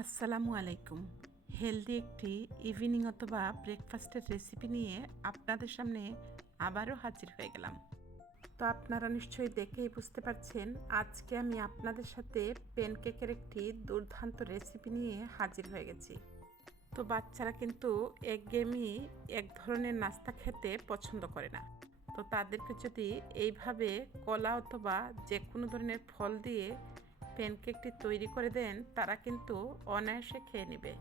আসসালামু আলাইকুম। হেলদি একটি ইভিনিং অথবা ব্রেকফাস্টের রেসিপি নিয়ে আপনাদের সামনে আবারও হাজির হয়ে গেলাম। তো আপনারা নিশ্চয়ই দেখেই বুঝতে পারছেন আজকে আমি আপনাদের সাথে প্যানকেকের একটি দুর্দান্ত রেসিপি নিয়ে হাজির হয়ে গেছি। তো বাচ্চারা কিন্তু একঘেয়েমি এক ধরনের নাস্তা খেতে পছন্দ করে না। তো তাদেরকে যদি এইভাবে কলা অথবা যে কোনো ধরনের ফল দিয়ে প্যানকেকটি তৈরি করে দেন, তারা কিন্তু অনায়াসে খেয়ে নেবে।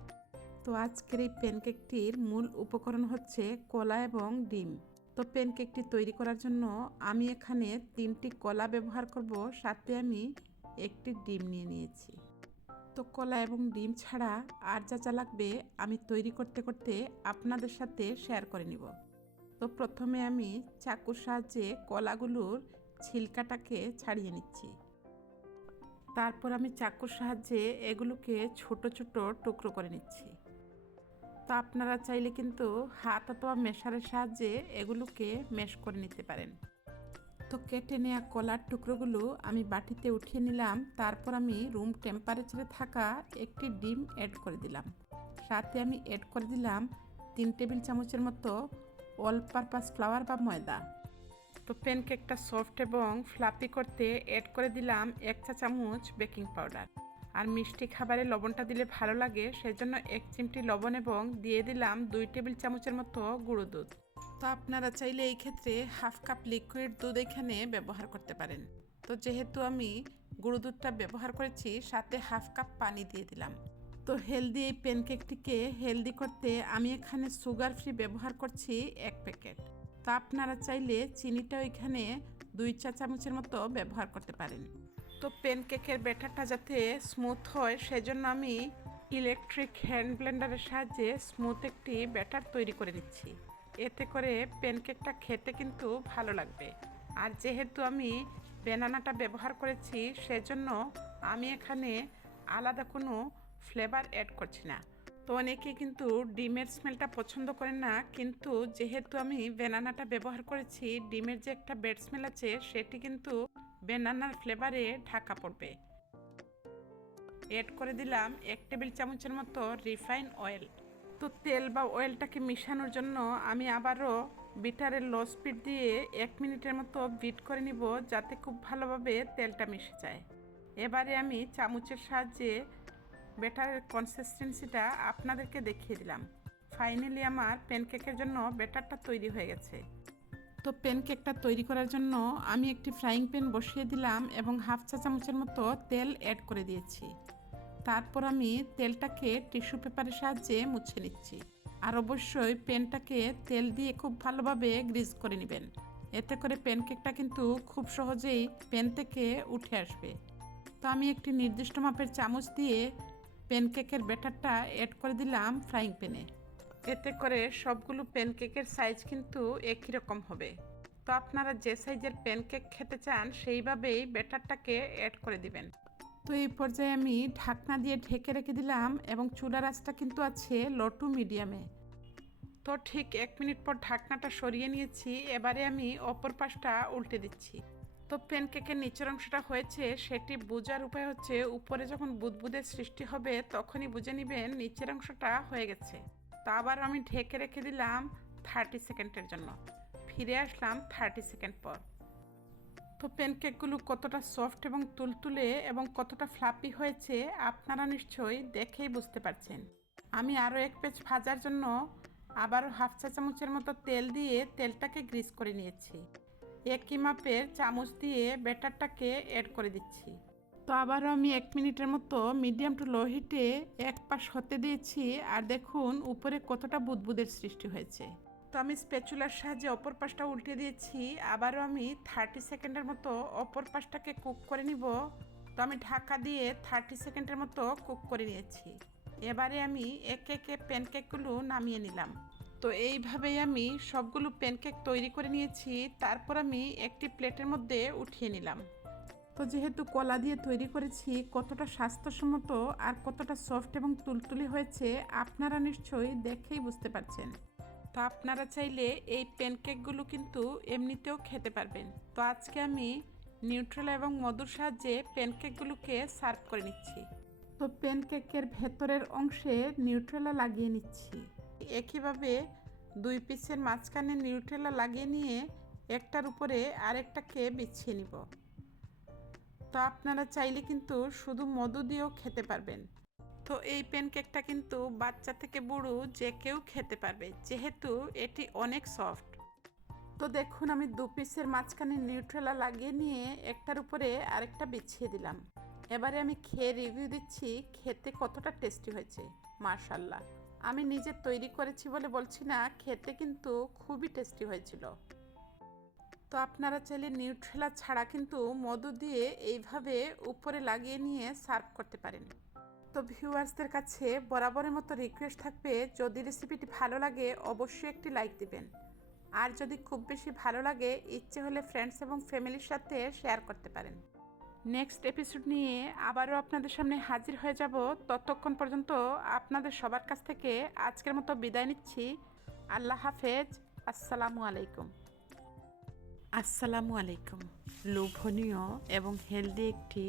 তো আজকের এই প্যানকেকটির মূল উপকরণ হচ্ছে কলা এবং ডিম। তো প্যানকেকটি তৈরি করার জন্য আমি এখানে 3টি কলা ব্যবহার করব, সাথে আমি একটি ডিম নিয়ে নিয়েছি। তো কলা এবং ডিম ছাড়া আর যা যা লাগবে আমি তৈরি করতে করতে আপনাদের সাথে শেয়ার করে নিব। তো প্রথমে আমি চাকুর সাহায্যে কলাগুলোর ছিলকাটাকে ছাড়িয়ে নিচ্ছি। তারপর আমি চাকুর সাহায্যে এগুলোকে ছোট ছোট টুকরো করে নিচ্ছি। তো আপনারা চাইলে কিন্তু হাত অথবা মেশারের সাহায্যে এগুলোকে ম্যাশ করে নিতে পারেন। তো কেটে নেওয়া কলার টুকরোগুলো আমি বাটিতে উঠিয়ে নিলাম। তারপর আমি রুম টেম্পারেচারে থাকা একটি ডিম অ্যাড করে দিলাম। সাথে আমি অ্যাড করে দিলাম 3 টেবিল চামচের মতো অল পারপাস ফ্লাওয়ার বা ময়দা। তো প্যানকেকটা সফট এবং ফ্লাপি করতে অ্যাড করে দিলাম 1 চা চামচ বেকিং পাউডার। আর মিষ্টি খাবারে লবণটা দিলে ভালো লাগে, সেজন্য 1 চিমটি লবণ এবং দিয়ে দিলাম 2 টেবিল চামচের মতো গুঁড়ো দুধ। তো আপনারা চাইলে এই ক্ষেত্রে হাফ কাপ লিকুইড দুধ এখানে ব্যবহার করতে পারেন। তো যেহেতু আমি গুঁড়ো দুধটা ব্যবহার করেছি, সাথে হাফ কাপ পানি দিয়ে দিলাম। তো হেলদি এই প্যানকেকটিকে হেলদি করতে আমি এখানে সুগার ফ্রি ব্যবহার করছি 1 প্যাকেট। তা আপনারা চাইলে চিনিটাও এখানে 2 চা চামচের মতো ব্যবহার করতে পারেন। তো প্যানকেকের ব্যাটারটা যাতে স্মুথ হয়, সেজন্য আমি ইলেকট্রিক হ্যান্ড ব্লেন্ডারের সাহায্যে স্মুথ একটি ব্যাটার তৈরি করে নিচ্ছি। এতে করে প্যানকেকটা খেতে কিন্তু ভালো লাগবে। আর যেহেতু আমি ব্যানানাটা ব্যবহার করেছি, সেজন্য আমি এখানে আলাদা কোনো ফ্লেভার অ্যাড করছি না। তো অনেকে কিন্তু ডিমের স্মেলটা পছন্দ করেন না, কিন্তু যেহেতু আমি ব্যানানাটা ব্যবহার করেছি, ডিমের যে একটা ব্যাড স্মেল আছে সেটি কিন্তু ব্যানানার ফ্লেভারে ঢাকা পড়বে। অ্যাড করে দিলাম 1 টেবিল চামচের মতো রিফাইন অয়েল। তো তেল বা অয়েলটাকে মিশানোর জন্য আমি আবারও বিটারের লো স্পিড দিয়ে 1 মিনিটের মতো বিট করে নিব, যাতে খুব ভালোভাবে তেলটা মিশে যায়। এবারে আমি চামচের সাহায্যে ব্যাটারের কনসিস্টেন্সিটা আপনাদেরকে দেখিয়ে দিলাম। ফাইনালি আমার প্যানকেকের জন্য ব্যাটারটা তৈরি হয়ে গেছে। তো প্যানকেকটা তৈরি করার জন্য আমি একটি ফ্রাইং প্যান বসিয়ে দিলাম এবং হাফ চা চামচের মতো তেল অ্যাড করে দিয়েছি। তারপর আমি তেলটাকে টিস্যু পেপারের সাহায্যে মুছে নিচ্ছি। আর অবশ্যই প্যানটাকে তেল দিয়ে খুব ভালোভাবে গ্রিজ করে নেবেন। এতে করে প্যানকেকটা কিন্তু খুব সহজেই প্যান থেকে উঠে আসবে। তো আমি একটি নির্দিষ্ট মাপের চামচ দিয়ে প্যানকেকের ব্যাটারটা অ্যাড করে দিলাম ফ্রাইং প্যানে। এতে করে সবগুলো প্যানকেকের সাইজ কিন্তু একই রকম হবে। তো আপনারা যে সাইজের প্যানকেক খেতে চান সেইভাবেই ব্যাটারটাকে অ্যাড করে দিবেন। তো এই পর্যায়ে আমি ঢাকনা দিয়ে ঢেকে রেখে দিলাম এবং চুলার আঁচটা কিন্তু আছে লো টু মিডিয়ামে। তো ঠিক 1 মিনিট পর ঢাকনাটা সরিয়ে নিয়েছি। এবারে আমি অপর পাশটা উল্টে দিচ্ছি। তো প্যানকেকের নিচের অংশটা হয়েছে সেটি বোঝার উপায় হচ্ছে, উপরে যখন বুদবুদের সৃষ্টি হবে তখনই বুঝে নেবেন নিচের অংশটা হয়ে গেছে। তো আবার আমি ঢেকে রেখে দিলাম 30 সেকেন্ডের জন্য। ফিরে আসলাম 30 সেকেন্ড পর। তো প্যানকেকগুলো কতটা সফট এবং তুলতুলে এবং কতটা ফ্লাপি হয়েছে আপনারা নিশ্চয়ই দেখেই বুঝতে পারছেন। আমি আরও 1 পেজ ভাজার জন্য আবারও হাফ চা চামচের মতো তেল দিয়ে তেলটাকে গ্রিস করে নিয়েছি। একই মাপের চামচ দিয়ে ব্যাটারটাকে অ্যাড করে দিচ্ছি। তো আবারও আমি 1 মিনিটের মতো মিডিয়াম টু লো হিটে এক পাশ হতে দিয়েছি। আর দেখুন উপরে কতটা বুদবুদের সৃষ্টি হয়েছে। তো আমি স্প্যাচুলার সাহায্যে অপর পাশটা উল্টে দিয়েছি। আবারও আমি 30 সেকেন্ডের মতো অপর পাশটাকে কুক করে নিব। তো আমি ঢাকা দিয়ে 30 সেকেন্ডের মতো কুক করে নিয়েছি। এবারে আমি একে একে প্যানকেকগুলো নামিয়ে নিলাম। তো এইভাবেই আমি সবগুলো প্যানকেক তৈরি করে নিয়েছি। তারপর আমি একটি প্লেটের মধ্যে উঠিয়ে নিলাম। তো যেহেতু কলা দিয়ে তৈরি করেছি, কতটা স্বাস্থ্যসম্মত আর কতটা সফট এবং তুলতুলি হয়েছে আপনারা নিশ্চয়ই দেখেই বুঝতে পারছেন। তো আপনারা চাইলে এই প্যানকেকগুলো কিন্তু এমনিতেও খেতে পারবেন। তো আজকে আমি নিউট্রেলা এবং মধুর সাহায্যে প্যানকেকগুলোকে সার্ভ করে নিচ্ছি। তো প্যানকেকের ভেতরের অংশে নিউট্রেলা লাগিয়ে নিচ্ছি। একইভাবে 2 পিসের মাঝখানে নিউট্রেলা লাগিয়ে নিয়ে একটার উপরে আরেকটাকে বিছিয়ে নিব। তো আপনারা চাইলে কিন্তু শুধু মধু দিয়েও খেতে পারবেন। তো এই প্যানকেকটা কিন্তু বাচ্চা থেকে বুড়ো যে কেউ খেতে পারবে, যেহেতু এটি অনেক সফট। তো দেখুন, আমি 2 পিসের মাঝখানে নিউট্রেলা লাগিয়ে নিয়ে একটার উপরে আরেকটা বিছিয়ে দিলাম। এবারে আমি খেয়ে রিভিউ দিচ্ছি খেতে কতটা টেস্টি হয়েছে। মাশাআল্লাহ, আমি নিজে তৈরি করেছি বলে বলছি না, খেতে কিন্তু খুবই টেস্টি হয়েছিল। তো আপনারা চাইলে নিউট্রেলা ছাড়া কিন্তু মধু দিয়ে এইভাবে উপরে লাগিয়ে নিয়ে সার্ভ করতে পারেন। তো ভিউয়ার্সদের কাছে বরাবরের মতো রিকোয়েস্ট থাকবে, যদি রেসিপিটি ভালো লাগে অবশ্যই একটি লাইক দিবেন। আর যদি খুব বেশি ভালো লাগে, ইচ্ছে হলে ফ্রেন্ডস এবং ফ্যামিলির সাথে শেয়ার করতে পারেন। নেক্সট এপিসোড নিয়ে আবারও আপনাদের সামনে হাজির হয়ে যাব। ততক্ষণ পর্যন্ত আপনাদের সবার কাছ থেকে আজকের মতো বিদায় নিচ্ছি। আল্লাহ হাফেজ। আসসালামু আলাইকুম। আসসালামু আলাইকুম। লোভনীয় এবং হেলদি একটি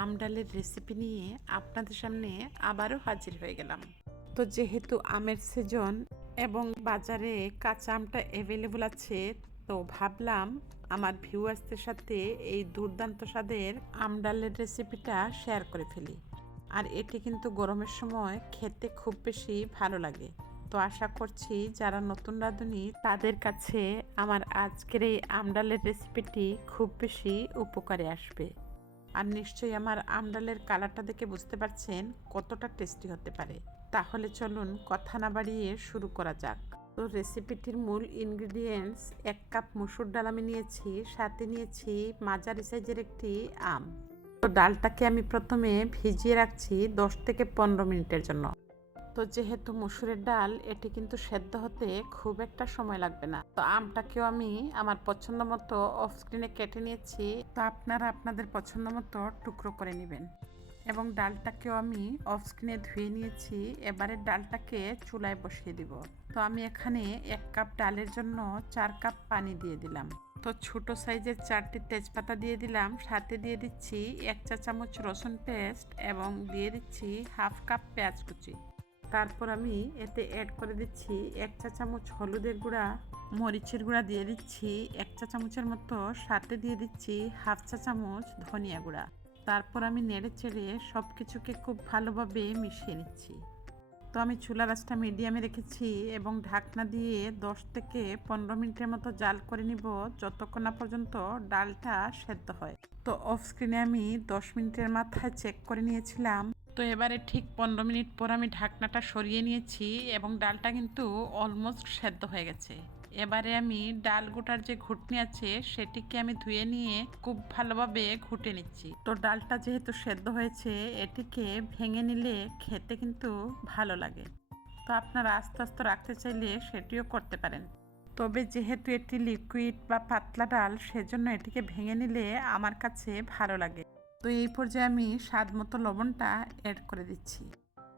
আম ডালের রেসিপি নিয়ে আপনাদের সামনে আবারও হাজির হয়ে গেলাম। তো যেহেতু আমের সিজন এবং বাজারে কাঁচা আমটা অ্যাভেলেবল আছে, তো ভাবলাম আমার ভিউয়ার্সদের সাথে এই দুর্দান্ত স্বাদের আম ডালের রেসিপিটা শেয়ার করে ফেলি। আর এটি কিন্তু গরমের সময় খেতে খুব বেশি ভালো লাগে। তো আশা করছি যারা নতুন রাঁধুনি তাদের কাছে আমার আজকের এই আম ডালের রেসিপিটি খুব বেশি উপকারে আসবে। আর নিশ্চয়ই আমার আম ডালের কালারটা দেখে বুঝতে পারছেন কতটা টেস্টি হতে পারে। তাহলে চলুন কথা না বাড়িয়ে শুরু করা যাক। তো রেসিপিটির মূল ইনগ্রিডিয়েন্টস: 1 কাপ মসুর ডাল আমি নিয়েছি, সাথে নিয়েছি মাঝারি সাইজের একটি আম। তো ডালটাকে আমি প্রথমে ভিজিয়ে রাখছি 10 থেকে 15 মিনিটের জন্য। তো যেহেতু মসুরের ডাল, এটি কিন্তু সেদ্ধ হতে খুব একটা সময় লাগবে না। তো আমটাকেও আমি আমার পছন্দ মতো অফ স্ক্রিনে কেটে নিয়েছি। তো আপনারা আপনাদের পছন্দ মতো টুকরো করে নেবেন। এবং ডালটাকেও আমি অফ স্ক্রিনে ধুয়ে নিয়েছি। এবারে ডালটাকে চুলায় বসিয়ে দিব। তো আমি এখানে 1 কাপ ডালের জন্য 4 কাপ পানি দিয়ে দিলাম। তো ছোট সাইজের 4টি তেজপাতা দিয়ে দিলাম, সাথে দিয়ে দিচ্ছি 1 চা চামচ রসুন পেস্ট এবং দিয়ে দিচ্ছি হাফ কাপ পেঁয়াজ কুচি। তারপর আমি এতে অ্যাড করে দিচ্ছি 1 চা চামচ হলুদের গুঁড়া, মরিচের গুঁড়া দিয়ে দিচ্ছি 1 চা চামচের মতো, সাথে দিয়ে দিচ্ছি হাফ চা চামচ ধনিয়া গুঁড়া। তারপর আমি নেড়ে চেড়ে সব কিছুকে খুব ভালোভাবে মিশিয়ে নিচ্ছি। তো আমি চুলার আঁচটা মিডিয়ামে রেখেছি এবং ঢাকনা দিয়ে 10 থেকে 15 মিনিটের মতো জাল করে নিব, যতক্ষণ না পর্যন্ত ডালটা সেদ্ধ হয়। তো অফ স্ক্রিনে আমি 10 মিনিটের মাথায় চেক করে নিয়েছিলাম। তো এবারে ঠিক 15 মিনিট পর আমি ঢাকনাটা সরিয়ে নিয়েছি এবং ডালটা কিন্তু অলমোস্ট সেদ্ধ হয়ে গেছে। এবারে আমি ডাল গোটার যে ঘুটনি আছে সেটিকে আমি ধুয়ে নিয়ে খুব ভালোভাবে ঘুটে নিচ্ছি। তো ডালটা যেহেতু সেদ্ধ হয়েছে, এটিকে ভেঙে নিলে খেতে কিন্তু ভালো লাগে। তো আপনারা আস্তে আস্তে রাখতে চাইলে সেটিও করতে পারেন। তবে যেহেতু এটি লিকুইড বা পাতলা ডাল, সেজন্য এটিকে ভেঙে নিলে আমার কাছে ভালো লাগে। তো এই পর্যায়ে আমি স্বাদ মতো লবণটা অ্যাড করে দিচ্ছি।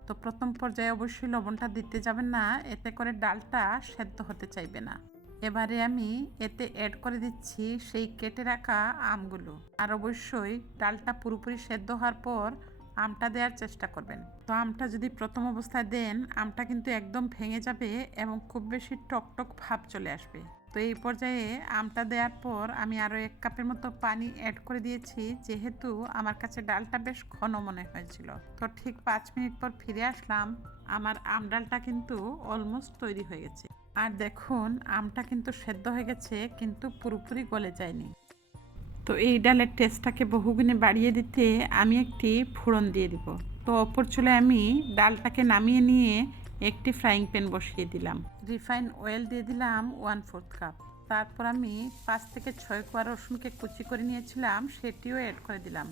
তো প্রথম পর্যায়ে অবশ্যই লবণটা দিতে যাবেন না, এতে করে ডালটা সেদ্ধ হতে চাইবে না। এবারে আমি এতে অ্যাড করে দিচ্ছি সেই কেটে রাখা আমগুলো। আর অবশ্যই ডালটা পুরোপুরি সেদ্ধ হওয়ার পর আমটা দেওয়ার চেষ্টা করবেন। তো আমটা যদি প্রথম অবস্থায় দেন, আমটা কিন্তু একদম ভেঙে যাবে এবং খুব বেশি টকটক ভাব চলে আসবে। তো এই পর্যায়ে আমটা দেওয়ার পর আমি আরও 1 কাপের মতো পানি অ্যাড করে দিয়েছি, যেহেতু আমার কাছে ডালটা বেশ ঘন মনে হয়েছিল। তো ঠিক 5 মিনিট পর ফিরে আসলাম। আমার আম ডালটা কিন্তু অলমোস্ট তৈরি হয়ে গেছে। আর দেখুন, আমটা কিন্তু সেদ্ধ হয়ে গেছে, কিন্তু পুরোপুরি গলে যায়নি। তো এই ডালের টেস্টটাকে বহুগুণে বাড়িয়ে দিতে আমি একটি ফোড়ন দিয়ে দিব। তো অপর চুলায় আমি ডালটাকে নামিয়ে নিয়ে একটি ফ্রাইং প্যান বসিয়ে দিলাম। রিফাইন অয়েল দিয়ে দিলাম 1/4 কাপ। তারপর আমি 5 থেকে 6 কোয়া রসুনকে কুচি করে নিয়েছিলাম, সেটিও অ্যাড করে দিলাম।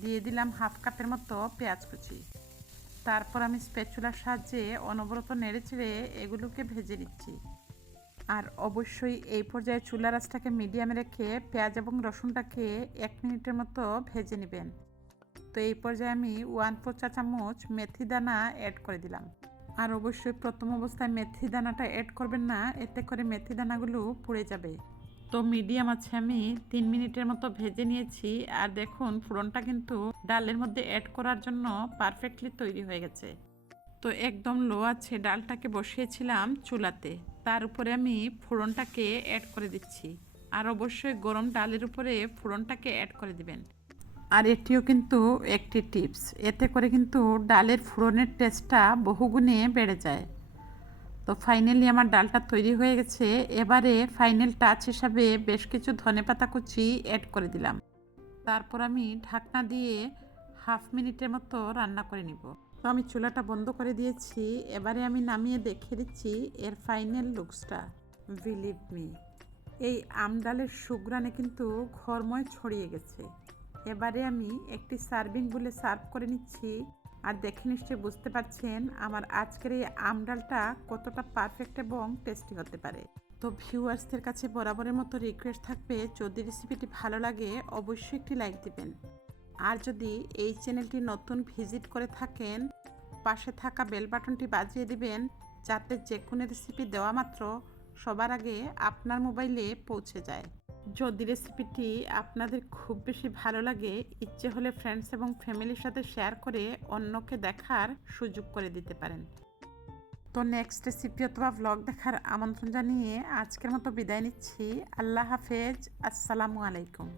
দিয়ে দিলাম হাফ কাপের মতো পেঁয়াজ কুচি। তারপর আমি স্প্যাচুলার সাহায্যে অনবরত নেড়ে চেড়ে এগুলোকে ভেজে নিচ্ছি। আর অবশ্যই এই পর্যায়ে চুলার আঁচটাকে মিডিয়ামে রেখে পেঁয়াজ এবং রসুনটাকে 1 মিনিটের মতো ভেজে নেবেন। তো এই পর্যায়ে আমি 1/4 চা চামচ মেথি দানা অ্যাড করে দিলাম। আর অবশ্যই প্রথম অবস্থায় মেথি দানাটা অ্যাড করবেন না, এতে করে মেথি দানাগুলো পুড়ে যাবে। তো মিডিয়াম আছে আমি 3 মিনিটের মতো ভেজে নিয়েছি। আর দেখুন ফোড়নটা কিন্তু ডালের মধ্যে অ্যাড করার জন্য পারফেক্টলি তৈরি হয়ে গেছে। তো একদম লো আছে ডালটাকে বসিয়েছিলাম চুলাতে, তার উপরে আমি ফোড়নটাকে অ্যাড করে দিচ্ছি। আর অবশ্যই গরম ডালের উপরে ফোড়নটাকে অ্যাড করে দিবেন। আর এটিও কিন্তু একটি টিপস, এতে করে কিন্তু ডালের ফোড়নের টেস্টটা বহুগুণে বেড়ে যায়। তো ফাইনালি আমার ডালটা তৈরি হয়ে গেছে। এবারে ফাইনাল টাচ হিসাবে বেশ কিছু ধনেপাতা কুচি অ্যাড করে দিলাম। তারপর আমি ঢাকনা দিয়ে 1/2 মিনিটের মতো রান্না করে নিব। তো আমি চুলাটা বন্ধ করে দিয়েছি। এবারে আমি নামিয়ে দেখিয়ে দিচ্ছি এর ফাইনাল লুকসটা। বিলিভ মি, এই আম ডালের সুঘ্রাণে কিন্তু ঘরময় ছড়িয়ে গেছে। এবারে আমি একটি সার্ভিং বলে সার্ভ করে নিচ্ছি। আর দেখে নিশ্চয়ই বুঝতে পারছেন আমার আজকের এই আম ডালটা কতটা পারফেক্ট এবং টেস্টি হতে পারে। তো ভিউয়ার্সদের কাছে বরাবরের মতো রিকোয়েস্ট থাকবে, যদি রেসিপিটি ভালো লাগে অবশ্যই একটি লাইক দিবেন। আর যদি এই চ্যানেলটি নতুন ভিজিট করে থাকেন, পাশে থাকা বেল বাটনটি বাজিয়ে দিবেন, যাতে যে কোনো রেসিপি দেওয়া মাত্র সবার আগে আপনার মোবাইলে পৌঁছে যায়। যদি রেসিপিটি আপনাদের খুব বেশি ভালো লাগে, ইচ্ছে হলে ফ্রেন্ডস এবং ফ্যামিলির সাথে শেয়ার করে অন্যকে দেখার সুযোগ করে দিতে পারেন। তো নেক্সট রেসিপি অথবা ব্লগ দেখার আমন্ত্রণ জানিয়ে আজকের মতো বিদায় নিচ্ছি। আল্লাহ হাফেজ, আসসালামু আলাইকুম।